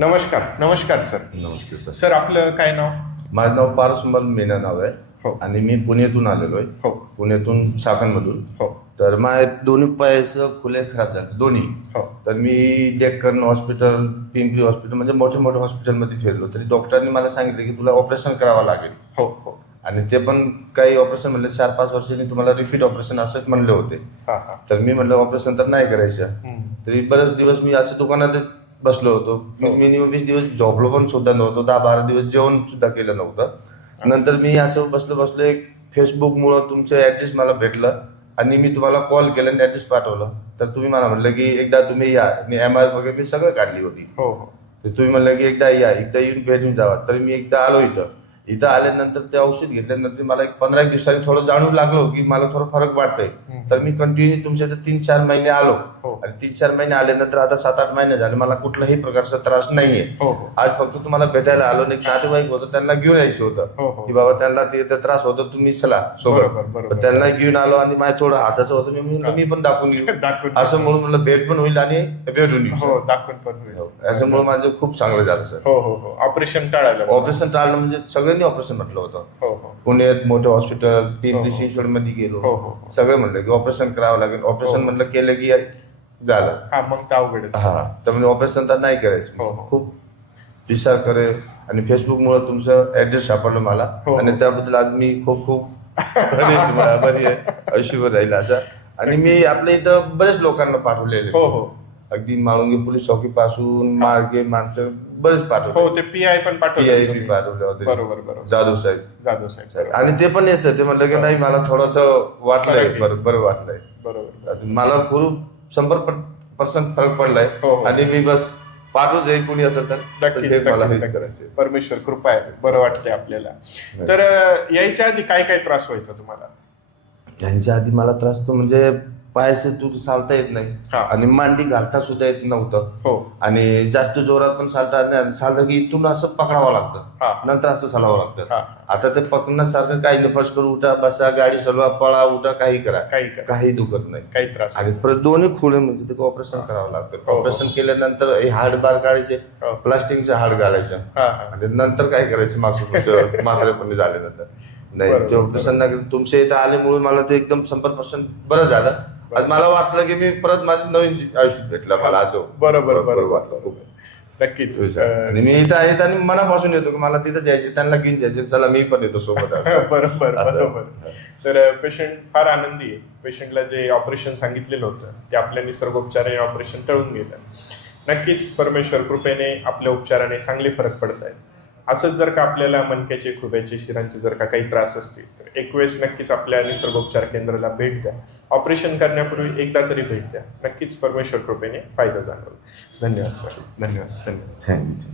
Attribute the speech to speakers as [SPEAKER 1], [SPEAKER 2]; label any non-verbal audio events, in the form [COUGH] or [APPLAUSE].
[SPEAKER 1] नमस्कार. नमस्कार सर.
[SPEAKER 2] नमस्ते sir.
[SPEAKER 1] Sir आपलं काय नाव?
[SPEAKER 2] माझं नाव पारसुंबल मीना नाव आहे.
[SPEAKER 1] हो.
[SPEAKER 2] आणि मी पुण्यातून आलेलो आहे
[SPEAKER 1] हो.
[SPEAKER 2] पुण्यातून चाकणमधून
[SPEAKER 1] हो.
[SPEAKER 2] तर माझे दोन्ही पायाचं खुले खराब झाले. दोन्ही.
[SPEAKER 1] हो.
[SPEAKER 2] तर मी डेक्कन हॉस्पिटल पिंपरी हॉस्पिटल म्हणजे मोठ्या मोठ्या हॉस्पिटलमध्ये फिरलो. तरी डॉक्टरांनी मला सांगितलं की तुला ऑपरेशन करावं लागेल.
[SPEAKER 1] हो हो.
[SPEAKER 2] आणि ते पण काही ऑपरेशन म्हणले चार पाच वर्षांनी तुम्हाला रिपीट ऑपरेशन असंच म्हणले होते. तर मी म्हटलं ऑपरेशन तर नाही करायचं. तरी बरेच दिवस मी असं दुकानातच बसलो होतो.
[SPEAKER 1] हो.
[SPEAKER 2] मिनिमम वीस दिवस झोपलो पण सुद्धा नव्हतो. दहा बारा दिवस जेवण सुद्धा केलं नव्हतं. नंतर मी असं बसलो बसलो एक फेसबुकमुळं तुमचं ऍड्रेस मला भेटलं आणि मी तुम्हाला कॉल केला आणि ऍड्रेस पाठवलं. तर तुम्ही मला म्हटलं की एकदा तुम्ही या. मी एम आर वगैरे मी सगळं काढली होती.
[SPEAKER 1] हो हो.
[SPEAKER 2] तर तुम्ही म्हणलं की एकदा या एकदा येऊन भेटून जावा. तर मी एकदा आलो इथं. इथं आल्यानंतर ते औषध घेतल्यानंतर मला एक पंधरा दिवसांनी थोडं जाणून लागलो की मला थोडं फरक वाटतंय. तर मी कंटिन्यू तुमच्या इथं तीन चार महिने आलो.
[SPEAKER 1] हो.
[SPEAKER 2] आणि तीन चार महिने आल्यानंतर आता सात आठ महिने झाले मला कुठलाही प्रकारचा त्रास नाहीये.
[SPEAKER 1] हो हो.
[SPEAKER 2] आज फक्त तुम्हाला भेटायला आलो नाही नातेवाईक होतं त्यांना घेऊन यायचं
[SPEAKER 1] हो,
[SPEAKER 2] होतं.
[SPEAKER 1] हो.
[SPEAKER 2] की बाबा त्यांना ते ते त्रास होतो तुम्ही चला सोबत.
[SPEAKER 1] बरोबर, बरोबर.
[SPEAKER 2] पण त्यांना घेऊन आलो आणि माझ्या थोडं हाताचं होतं मी म्हणलं मी पण दाखवून [LAUGHS] घेऊ.
[SPEAKER 1] दाखवून
[SPEAKER 2] असं म्हणून म्हणलं भेट पण होईल आणि भेटून येऊ.
[SPEAKER 1] हो दाखवून पण होईल.
[SPEAKER 2] असं म्हणून माझं खूप चांगलं झालं सर.
[SPEAKER 1] हो हो हो. ऑपरेशन टाळायला
[SPEAKER 2] ऑपरेशन टाळलं म्हणजे सगळ्यांनी ऑपरेशन म्हटलं होतं.
[SPEAKER 1] हो हो.
[SPEAKER 2] पुण्यात मोठं हॉस्पिटल
[SPEAKER 1] हो,
[SPEAKER 2] पिंपरी
[SPEAKER 1] हो.
[SPEAKER 2] चिंचवडमध्ये गेलो.
[SPEAKER 1] हो, हो, हो.
[SPEAKER 2] सगळे म्हणलं की ऑपरेशन करावं लागेल. ऑपरेशन
[SPEAKER 1] हो.
[SPEAKER 2] म्हणलं केलं की झालं.
[SPEAKER 1] हा मग तर अवघडच
[SPEAKER 2] हा तर म्हणजे ऑपरेशन तर नाही
[SPEAKER 1] हो,
[SPEAKER 2] करायचं.
[SPEAKER 1] हो.
[SPEAKER 2] खूप विचार करे आणि फेसबुक मुळे तुमचं ऍड्रेस सापडलं मला.
[SPEAKER 1] हो, हो.
[SPEAKER 2] आणि त्याबद्दल आज मी खूप खूप [LAUGHS] बरी आहे तुम्हाला. बरी आहे. आयुष्यभर राहील असं. आणि मी आपल्या इथं बरेच लोकांना पाठवलेले.
[SPEAKER 1] हो हो.
[SPEAKER 2] अगदी माळुंगी पोलीस चौकी पासून मार्गे माणसं बरेच
[SPEAKER 1] हो
[SPEAKER 2] पाठवले
[SPEAKER 1] ते पी आय पण
[SPEAKER 2] पी
[SPEAKER 1] पाठवलं.
[SPEAKER 2] पाठवले होते.
[SPEAKER 1] बरोबर बरोबर.
[SPEAKER 2] जाधव साहेब.
[SPEAKER 1] जाधव साहेब बरोबर.
[SPEAKER 2] आणि ते पण येतं. ते म्हणलं की नाही मला थोडस वाटलंय.
[SPEAKER 1] फरक आहे.
[SPEAKER 2] बरं बरं वाटलंय.
[SPEAKER 1] बरोबर
[SPEAKER 2] मला खूप शंभर पर्सेंट फरक पडलाय.
[SPEAKER 1] हो, हो.
[SPEAKER 2] आणि मी बस पाठवू दे कोणी असेल तर.
[SPEAKER 1] नक्कीच
[SPEAKER 2] हे मला
[SPEAKER 1] नक्कीच,
[SPEAKER 2] हेच
[SPEAKER 1] नक्कीच.
[SPEAKER 2] करायचं
[SPEAKER 1] परमेश्वर कृपा आहे. बरं वाटतंय आपल्याला. तर अं, यायच्या आधी काय काय त्रास व्हायचा तुम्हाला?
[SPEAKER 2] यांच्या आधी मला त्रास तो म्हणजे पायाचे तू चालता येत नाही.
[SPEAKER 1] हा.
[SPEAKER 2] आणि मांडी घालता सुद्धा येत नव्हतं.
[SPEAKER 1] हो.
[SPEAKER 2] आणि जास्त जोरात पण चालता येत नाही चालतं की इथून असं पकडावं लागतं.
[SPEAKER 1] हा.
[SPEAKER 2] नंतर असं चालावं लागतं.
[SPEAKER 1] हा.
[SPEAKER 2] आता ते पकडण्यासारखं काही नाही. फर्स्ट करू उठा बसा गाडी चालवा पळा उठा काही करा.
[SPEAKER 1] काही
[SPEAKER 2] काही दुखत नाही.
[SPEAKER 1] काही त्रास
[SPEAKER 2] आणि परत दोन्ही खोले म्हणजे ते ऑपरेशन करावं लागतं.
[SPEAKER 1] हो, हो.
[SPEAKER 2] ऑपरेशन केल्यानंतर हे हाड बार काढायचे
[SPEAKER 1] हो.
[SPEAKER 2] प्लास्टिकचे हाड घालायचं.
[SPEAKER 1] हा हा.
[SPEAKER 2] आणि नंतर काय करायचं? मागचं [LAUGHS] म्हातारेपणी झाल्यानंतर. नाही ते केलं. तुमच्या इथं आल्यामुळे मला ते एकदम शंभर पर्सेंट बरं झालं. आज मला वाटलं की मी परत माझं नवीन आयुष्य भेटलं मला असं.
[SPEAKER 1] बरोबर बरोबर
[SPEAKER 2] वाटलं.
[SPEAKER 1] नक्कीच.
[SPEAKER 2] आणि मी इथं आहे आणि मनापासून येतो की मला तिथं जायचे त्यांना घेऊन जायचे चला मी पण येतो सोबत [LAUGHS]
[SPEAKER 1] बरोबर. बरोबर. तर पेशंट फार आनंदी आहे. पेशंटला जे ऑपरेशन सांगितलेलं होतं ते आपल्या निसर्गोपचाराने ऑपरेशन टळून गेलं. नक्कीच परमेश्वर कृपेने आपल्या उपचाराने चांगले फरक पडत आहेत असंच जर का आपल्याला मणक्याचे खुब्याचे शिरांचे जर का काही त्रास असतील तर एक वेळेस नक्कीच आपल्या निसर्गोपचार केंद्राला भेट द्या. ऑपरेशन करण्यापूर्वी एकदा तरी भेट द्या. नक्कीच परमेश्वर कृपेने फायदा जाणवेल. धन्यवाद सर. धन्यवाद धन्यवाद.
[SPEAKER 2] थँक्यू.